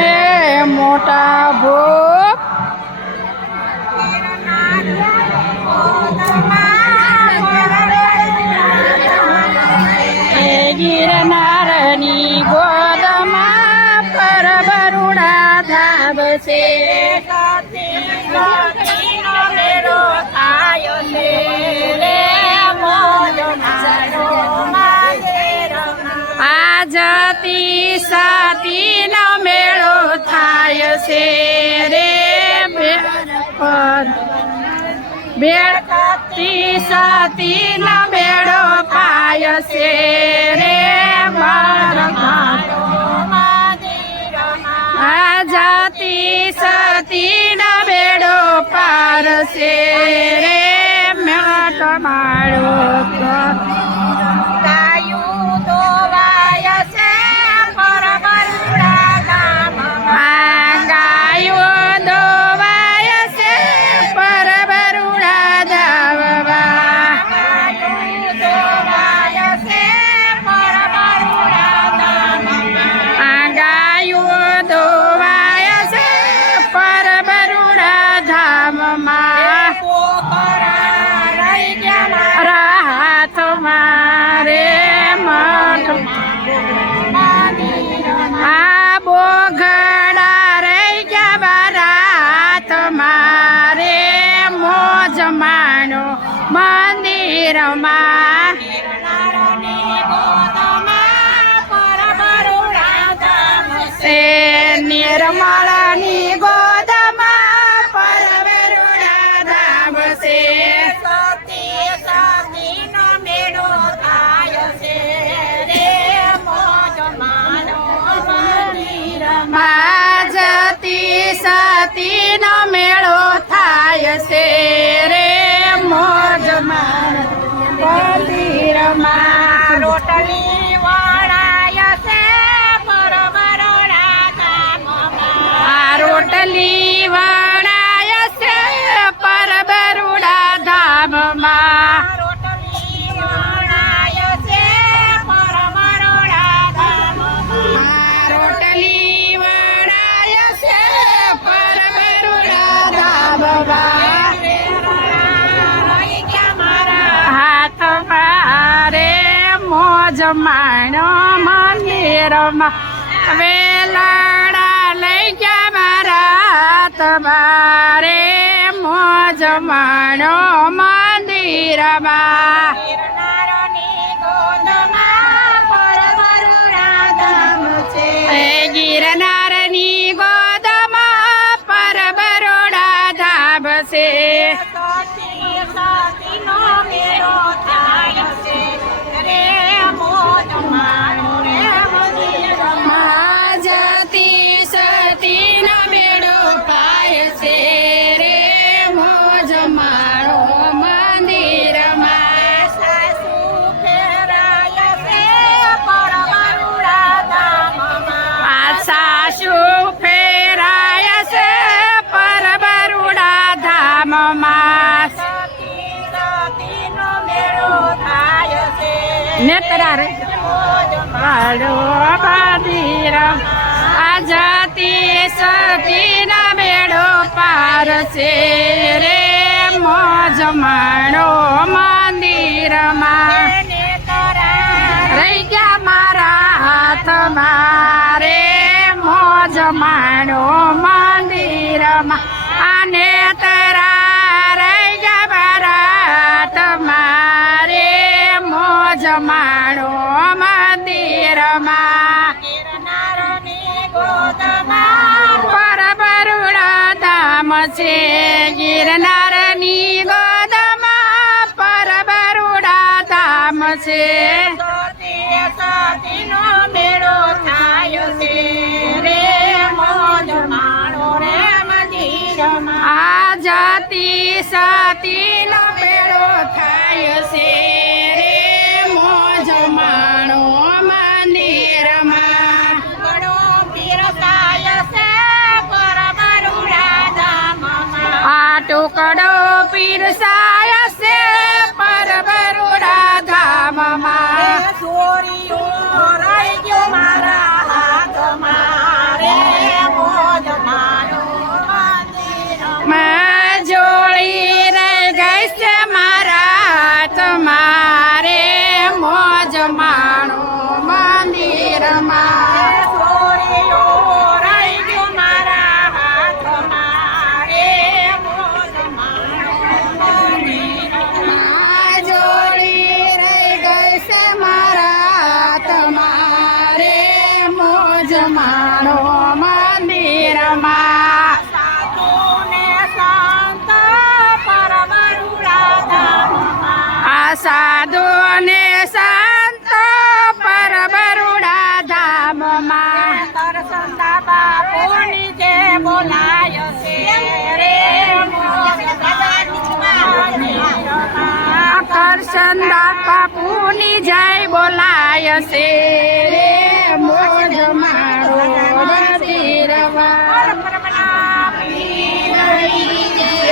હે મોટા ભોગ ગિરનારની ગોદમાં પરબરુડા ધાબશે આ જતી સાતીનો મેળો થાય છે રે બેળતી સાતીનો મેળો પાય છે રે આ જાતી સતીનો મેળો પાર છે રે મેટ માળો મંદિરમાં નિર્મળની ગોદમાં પરબરુડા ધામ છે સતીનો મેળો થાય છે રે મંદિરમાં જતી સતીનો મેળો થાય છે રે મોજમાં મંદિરમાં રોટલી વળાય છે પરબરુડા ધામમાં રોટલી વળાય છે પરબરુડા ધામમાં રોટલી વળાય છે પરબરુડા ધામમાં રોટલી વળાય છે પરબરુડા ધામમાં જમાણો મંદિરમાં વેલાડા લઈ ગયા મારા તમારે મોજ માણો મંદિરમાં ગિરનારની ગોદમાં પરબરુડા ધામ છે નેતરા રે પાડો મંદિર આ જાતી સતીના મેળો પાર છે રે મોજ માણો મંદિરમાં રહી ગયા મારા હાથમાં રે મોજ માણો મંદિરમાં આ નેતરા રહી ગયા મારા હાથમાં રે મોજ માણો મંદિરમાં પરબરુડા ધામ છે ગિરનારની ગોદમાં પરબરુડા ધામ છે સતીનો મેળો થાય છે રે મોજ માણો રે મંદિરમાં આ જાતી સતીનો મેળો થાય છે ટુકડો પીરસાય છે પરબરુડા ધામમાં ચોરીઓ રહી ગયો મારા હાથમાં રે ધામમાં સાધુ ને સંત પરબરુડા ધામમાં આ સાધુ ને સંત પરબરુડા ધામમાં કરસનદાસ બાપુની જે બોલાય છે રે કરસનદાસ બાપુની જય બોલાય છે